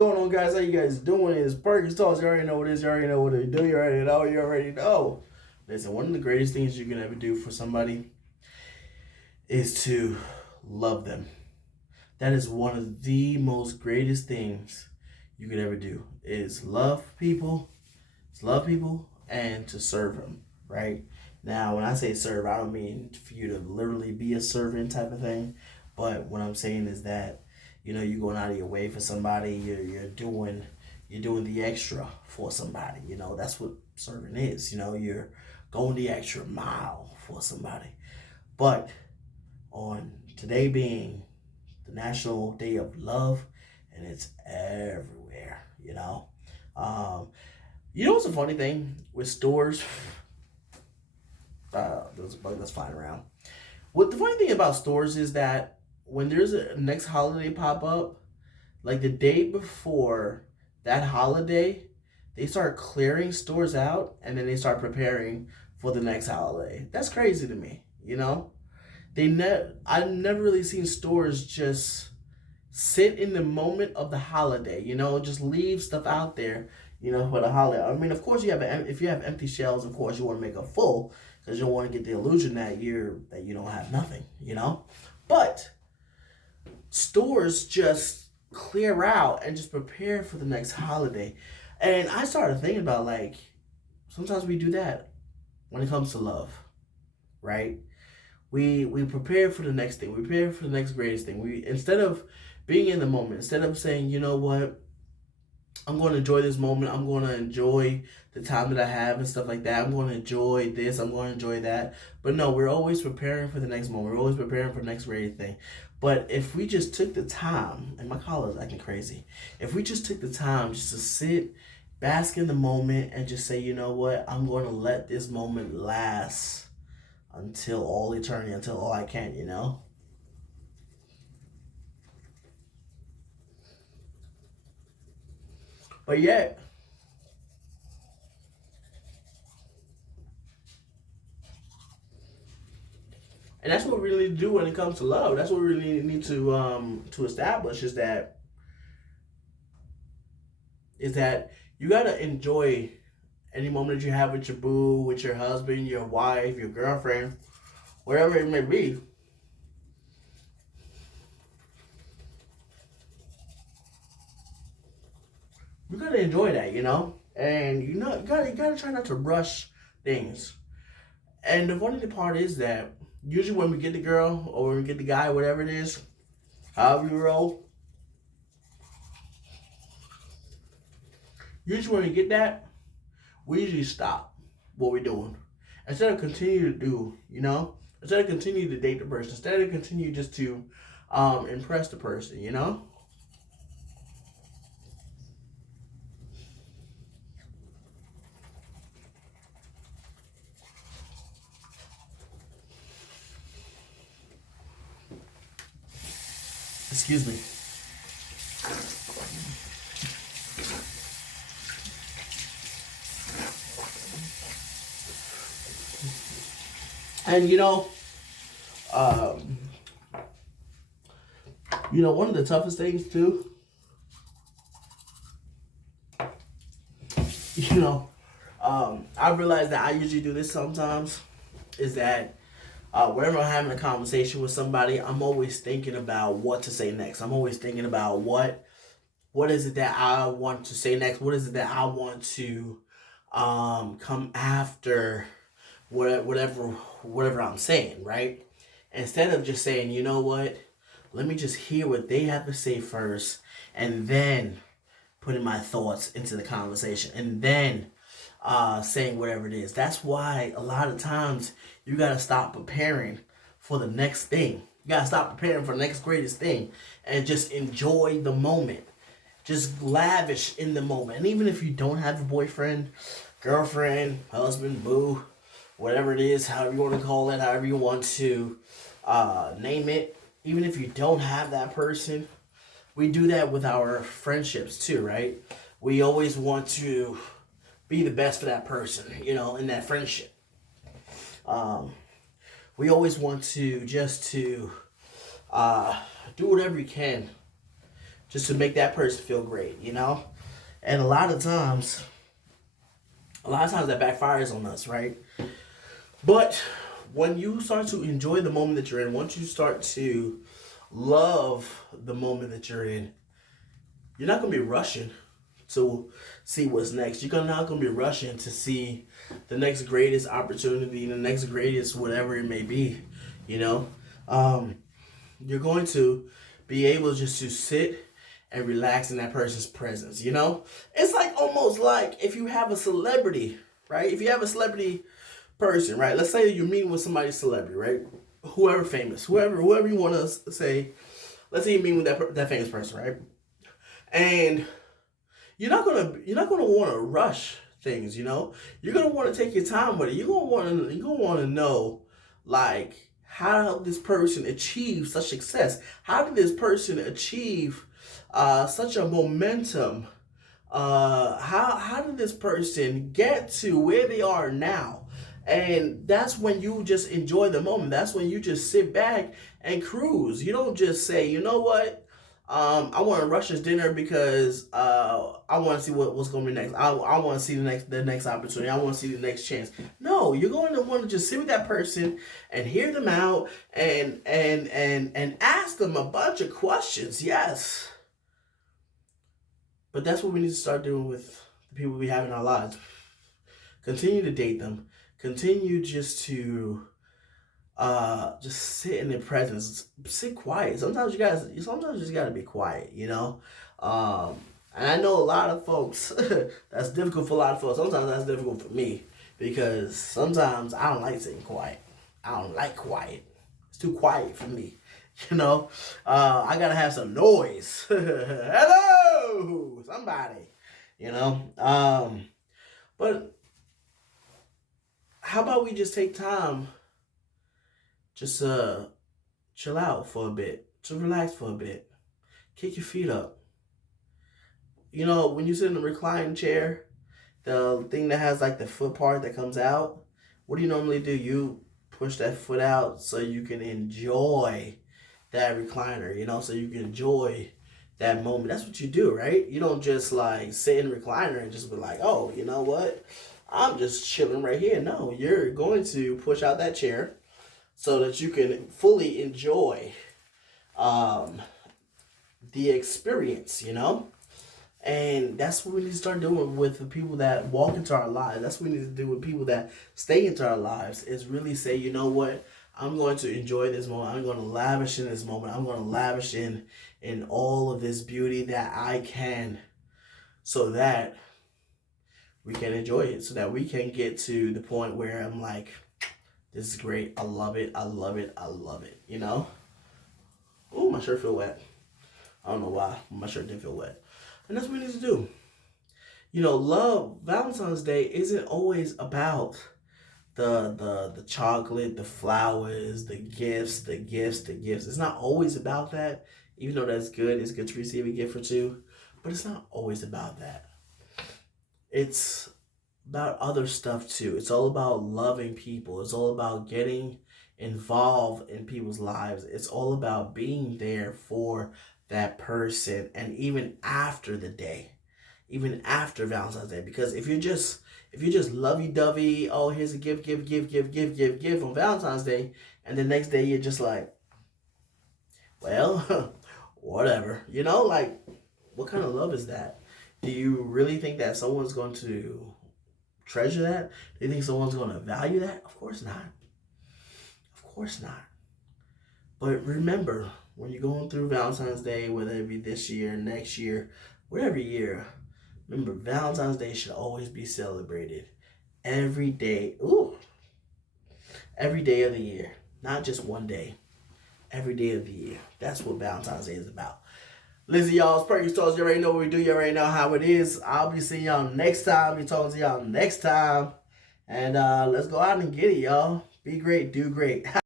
Going on, guys? How you guys doing? It's Perkins Talks. You already know what it is. You already know what it do. You already know. You already know. Listen, one of the greatest things you can ever do for somebody is to love them. That is one of the most greatest things you could ever do. Is love people, and to serve them. Right now, when I say serve, I don't mean for you to literally be a servant type of thing. But what I'm saying is that you're going out of your way for somebody. You're doing the extra for somebody. That's what serving is. You're going the extra mile for somebody. But on today being the National Day of Love, and it's everywhere. Um, what's a funny thing with stores? There's a bug that's flying around. What the funny thing about stores is that when there's a next holiday pop up, like the day before that holiday, they start clearing stores out and then they start preparing for the next holiday. That's crazy to me. I've never really seen stores just sit in the moment of the holiday. Just leave stuff out there. For the holiday. I mean, of course, if you have empty shelves, of course, you want to make a full because you don't want to get the illusion that you don't have nothing. But stores just clear out and just prepare for the next holiday. And I started thinking about, like, sometimes we do that when it comes to love, right? We prepare for the next thing. We prepare for the next greatest thing. We Instead of being in the moment, instead of saying, you know what, I'm going to enjoy this moment. I'm going to enjoy the time that I have and stuff like that. I'm going to enjoy this. I'm going to enjoy that. But no, we're always preparing for the next moment. We're always preparing for the next great thing. But if we just took the time, and my collar's acting crazy, if we just took the time just to sit, bask in the moment, and just say, you know what, I'm going to let this moment last until all eternity, until all I can. But yet, and that's what we really do when it comes to love. That's what we really need to establish is that you gotta enjoy any moment that you have with your boo, with your husband, your wife, your girlfriend, whatever it may be. You gotta enjoy that. And you gotta try not to rush things. And the funny part is that usually when we get the girl or when we get the guy, whatever it is, however you roll, usually when we get that, we usually stop what we're doing. Instead of continue to instead of continue to date the person, instead of continue just to impress the person. Excuse me. And um, one of the toughest things too, you know, I realize that I usually do this sometimes, is that whenever I'm having a conversation with somebody, I'm always thinking about what to say next. I'm always thinking about what is it that I want to say next. What is it that I want to come after whatever I'm saying, right? Instead of just saying, you know what, let me just hear what they have to say first, and then putting my thoughts into the conversation, and then saying whatever it is. That's why a lot of times you gotta stop preparing for the next thing. You gotta stop preparing for the next greatest thing and just enjoy the moment. Just lavish in the moment. And even if you don't have a boyfriend, girlfriend, husband, boo, whatever it is, however you want to call it, however you want to name it, even if you don't have that person, we do that with our friendships too, right? We always want to be the best for that person, in that friendship. Um, we always want to just to do whatever we can just to make that person feel great, you know? And a lot of times that backfires on us, right? But when you start to enjoy the moment that you're in, once you start to love the moment that you're in, you're not going to be rushing to see what's next. You're not going to be rushing to see the next greatest opportunity, the next greatest whatever it may be, you know? You're going to be able just to sit and relax in that person's presence, you know? It's like almost like if you have a celebrity, right? If you have a celebrity person, right? Let's say you're meeting with somebody celebrity, right? Whoever famous, whoever you want to say. Let's say you're meeting with that famous person, right? And you're not gonna want to rush things, you know. You're gonna want to take your time with it. You're gonna want to know, like, how did this person achieve such success? How did this person achieve such a momentum? How did this person get to where they are now? And that's when you just enjoy the moment. That's when you just sit back and cruise. You don't just say, you know what, I want to rush this dinner because I want to see what's going to be next. I want to see the next opportunity. I want to see the next chance. No, you're going to want to just sit with that person and hear them out and ask them a bunch of questions. Yes, but that's what we need to start doing with the people we have in our lives. Continue to date them. Continue just to just sit in their presence. Sit quiet. Sometimes you just gotta be quiet, you know? And I know a lot of folks, that's difficult for a lot of folks. Sometimes that's difficult for me because sometimes I don't like sitting quiet. I don't like quiet. It's too quiet for me. You know, I gotta have some noise. Hello, somebody. You know, but how about we just take time, just chill out for a bit, to relax for a bit, kick your feet up. You know, when you sit in a reclining chair, the thing that has like the foot part that comes out, what do you normally do? You push that foot out so you can enjoy that recliner, you know, so you can enjoy that moment. That's what you do, right? You don't just like sit in the recliner and just be like, oh, you know what? I'm just chilling right here. No, you're going to push out that chair so that you can fully enjoy the experience, you know? And that's what we need to start doing with the people that walk into our lives. That's what we need to do with people that stay into our lives, is really say, you know what? I'm going to enjoy this moment. I'm going to lavish in this moment. I'm going to lavish in all of this beauty that I can, so that we can enjoy it, so that we can get to the point where I'm like, this is great. I love it. I love it. I love it. You know? Oh, my shirt feel wet. I don't know why. My shirt didn't feel wet. And that's what we need to do. You know, love, Valentine's Day isn't always about the chocolate, the flowers, the gifts. It's not always about that. Even though that's good, it's good to receive a gift or two. But it's not always about that. It's about other stuff too. It's all about loving people. It's all about getting involved in people's lives. It's all about being there for that person, and even after the day, even after Valentine's Day. Because if you're just lovey-dovey, oh, here's a gift on Valentine's Day, and the next day you're just like, well, whatever. You know, like, what kind of love is that? Do you really think that someone's going to treasure that? Do you think someone's going to value that? Of course not. Of course not. But remember, when you're going through Valentine's Day, whether it be this year, next year, whatever year, remember, Valentine's Day should always be celebrated. Every day. Ooh. Every day of the year. Not just one day. Every day of the year. That's what Valentine's Day is about. Listen, y'all, it's Perky Stores. You already know what we do. You already know how it is. I'll be seeing y'all next time. Be talking to y'all next time. And let's go out and get it, y'all. Be great. Do great.